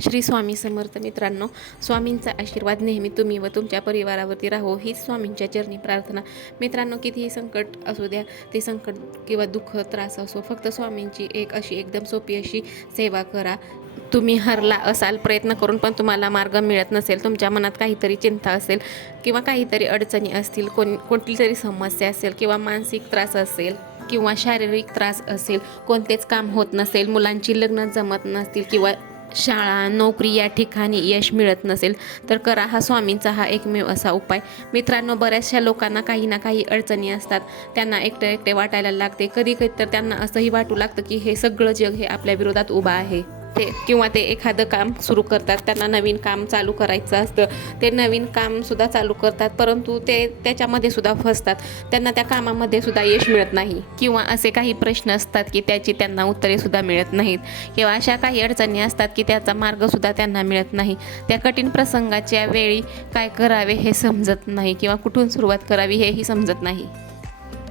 श्री स्वामी समर्थ मित्रांनो स्वामींचा आशीर्वाद नेहमी तुम्ही व तुमच्या परिवारावरती राहो हीच स्वामींच्या चरणी प्रार्थना. मित्रांनो कितीही संकट असू द्या ते संकट किंवा दुःख त्रास असो फक्त स्वामींची एक अशी एकदम सोपी अशी सेवा करा. तुम्ही हरला असाल प्रयत्न करून पण तुम्हाला मार्ग मिळत नसेल तुमच्या मनात काहीतरी चिंता असेल किंवा काहीतरी अडचणी असतील कोण कोणती तरी समस्या असेल किंवा मानसिक त्रास असेल किंवा शारीरिक त्रास असेल कोणतेच काम होत नसेल मुलांची लग्न जमत नसतील किंवा शाळा नोकरी या ठिकाणी यश मिळत नसेल तर करा हा स्वामींचा हा एकमेव असा उपाय. मित्रांनो बऱ्याचशा लोकांना काही ना काही अडचणी असतात. त्यांना एकटे एकटे वाटायला लागते. कधी कधी तर त्यांना असंही वाटू लागतं की हे सगळं जग हे आपल्या विरोधात उभं आहे. ते किंवा ते एखादं काम सुरू करतात त्यांना नवीन काम चालू करायचं असतं ते नवीन कामसुद्धा चालू करतात परंतु ते त्याच्यामध्ये सुद्धा फसतात. त्यांना त्या कामामध्ये सुद्धा यश मिळत नाही. किंवा असे काही प्रश्न असतात की त्याची त्यांना उत्तरे सुद्धा मिळत नाहीत. किंवा अशा काही अडचणी असतात की त्याचा मार्गसुद्धा त्यांना मिळत नाही. त्या कठीण प्रसंगाच्या वेळी काय करावे हे समजत नाही किंवा कुठून सुरुवात करावी हेही समजत नाही.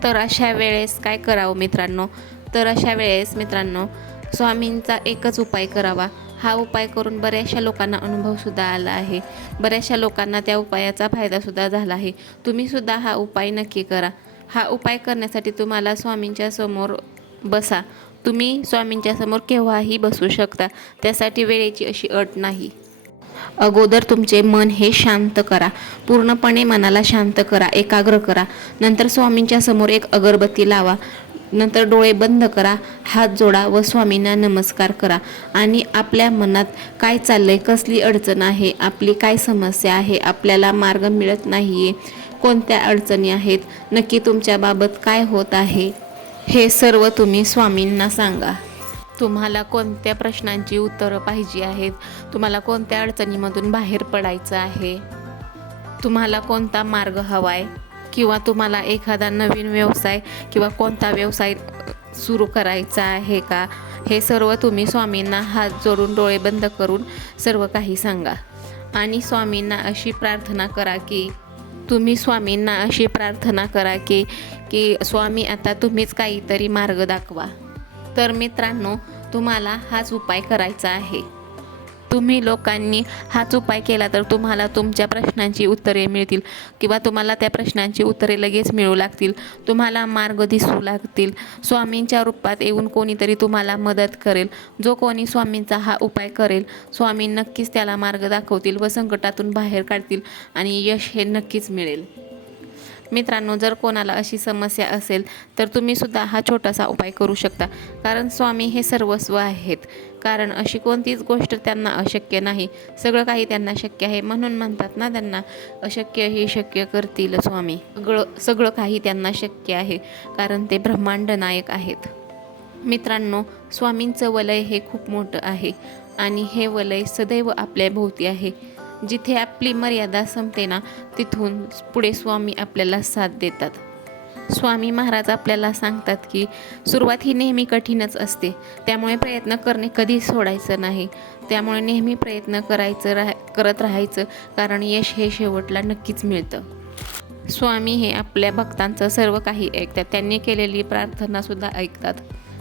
तर अशा वेळेस काय करावं मित्रांनो? तर अशा वेळेस मित्रांनो स्वामींचा एकच उपाय करावा. हा उपाय करून बऱ्याचशा लोकांना अनुभवसुद्धा आला आहे. बऱ्याचशा लोकांना त्या उपायाचा फायदासुद्धा झाला आहे. तुम्हीसुद्धा हा उपाय नक्की करा. हा उपाय करण्यासाठी तुम्हाला स्वामींच्या समोर बसा. तुम्ही स्वामींच्या समोर केव्हाही बसू शकता. त्यासाठी वेळेची अशी अट नाही. अगोदर तुमचे मन हे शांत करा. पूर्णपणे मनाला शांत करा एकाग्र करा. नंतर स्वामींच्या समोर एक अगरबत्ती लावा. नंतर डोळे बंद करा हात जोडा व स्वामींना नमस्कार करा. आणि आपल्या मनात काय चाललंय कसली अडचण आहे आपली काय समस्या आहे आपल्याला मार्ग मिळत नाही आहे कोणत्या अडचणी आहेत नक्की तुमच्याबाबत काय होत आहे हे सर्व तुम्ही स्वामींना सांगा. तुम्हाला कोणत्या प्रश्नांची उत्तरं पाहिजे आहेत तुम्हाला कोणत्या अडचणीमधून बाहेर पडायचं आहे तुम्हाला कोणता मार्ग हवा आहे किंवा तुम्हाला एखादा नवीन व्यवसाय किंवा कोणता व्यवसाय सुरू करायचा आहे का? हे सर्व तुम्ही स्वामींना हात जोडून डोळे बंद करून सर्व काही सांगा. आणि स्वामींना अशी प्रार्थना करा की तुम्ही स्वामींना अशी प्रार्थना करा की की स्वामी आता तुम्हीच काहीतरी मार्ग दाखवा. तर मित्रांनो तुम्हाला हाच उपाय करायचा आहे. तुम्ही लोकांनी हाच उपाय केला तर तुम्हाला तुमच्या प्रश्नांची उत्तरे मिळतील किंवा तुम्हाला त्या प्रश्नांची उत्तरे लगेच मिळू लागतील. तुम्हाला मार्ग दिसू लागतील. स्वामींच्या रूपात येऊन कोणीतरी तुम्हाला मदत करेल. जो कोणी स्वामींचा हा उपाय करेल स्वामी नक्कीच त्याला मार्ग दाखवतील व संकटातून बाहेर काढतील आणि यश हे नक्कीच मिळेल. मित्रांनो जर कोणाला अशी समस्या असेल तर तुम्ही सुद्धा हा छोटासा उपाय करू शकता. कारण स्वामी हे सर्वस्व आहेत. कारण अशी कोणतीच गोष्ट त्यांना अशक्य नाही. सगळं काही त्यांना शक्य आहे. म्हणून म्हणतात ना त्यांना अशक्य हे शक्य करतील स्वामी. सगळं सगळं काही त्यांना शक्य आहे. कारण ते ब्रह्मांड नायक आहेत. मित्रांनो स्वामींचं वलय हे खूप मोठं आहे. आणि हे वलय सदैव आपल्या भोवती आहे. जिथे आपली मर्यादा संपते ना तिथून पुढे स्वामी आपल्याला साथ देतात. स्वामी महाराज आपल्याला सांगतात की सुरुवात ही नेहमी कठीणच असते. त्यामुळे प्रयत्न करणे कधी सोडायचं नाही. त्यामुळे नेहमी प्रयत्न करायचं राह करत राहायचं कारण यश हे शेवटला नक्कीच मिळतं. स्वामी हे आपल्या भक्तांचं सर्व काही ऐकतात. त्यांनी केलेली प्रार्थनासुद्धा ऐकतात.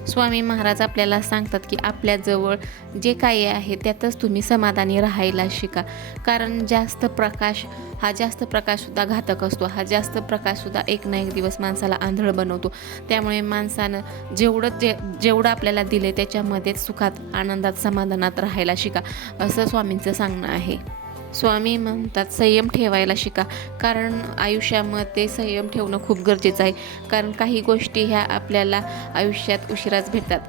स्वामी महाराज आपल्याला सांगतात की आपल्याजवळ जे काही आहे त्यातच तुम्ही समाधानी राहायला शिका. कारण जास्त प्रकाश हा जास्त प्रकाशसुद्धा घातक असतो. हा जास्त प्रकाशसुद्धा एक ना एक दिवस माणसाला आंधळ बनवतो. त्यामुळे माणसानं जेवढं जे जेवढं आपल्याला दिले त्याच्यामध्येच सुखात आनंदात समाधानात राहायला शिका. असं स्वामींचं सांगणं आहे. स्वामी म्हणतात संयम ठेवायला शिका. कारण आयुष्यामध्ये संयम ठेवणं खूप गरजेचं आहे. कारण काही गोष्टी ह्या आपल्याला आयुष्यात उशिराच भेटतात.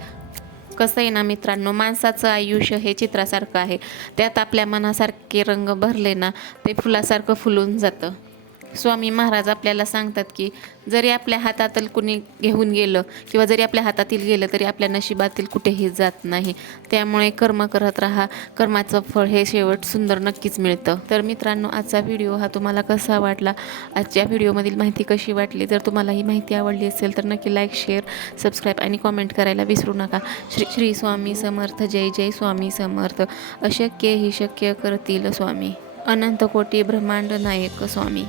कसं आहे ना मित्रांनो माणसाचं आयुष्य हे चित्रासारखं आहे. त्यात आपल्या मनासारखे रंग भरले ना ते फुलासारखं फुलून जातं. स्वामी महाराज आपल्याला सांगतात की जरी आपल्या हातातील कुणी घेऊन गेलं किंवा जरी आपल्या हातातील गेलं तरी आपल्या नशिबातील कुठेही जात नाही. त्यामुळे कर्म करत राहा. कर्माचं फळ हे शेवट सुंदर नक्कीच मिळतं. तर मित्रांनो आजचा व्हिडिओ हा तुम्हाला कसा वाटला? आजच्या व्हिडिओमधील माहिती कशी वाटली? जर तुम्हाला ही माहिती आवडली असेल तर नक्की लाईक शेअर सबस्क्राईब आणि कॉमेंट करायला विसरू नका. श्री श्री स्वामी समर्थ जय जय स्वामी समर्थ. अशक्य ही शक्य करतील स्वामी. अनंत कोटी ब्रह्मांड नायक स्वामी.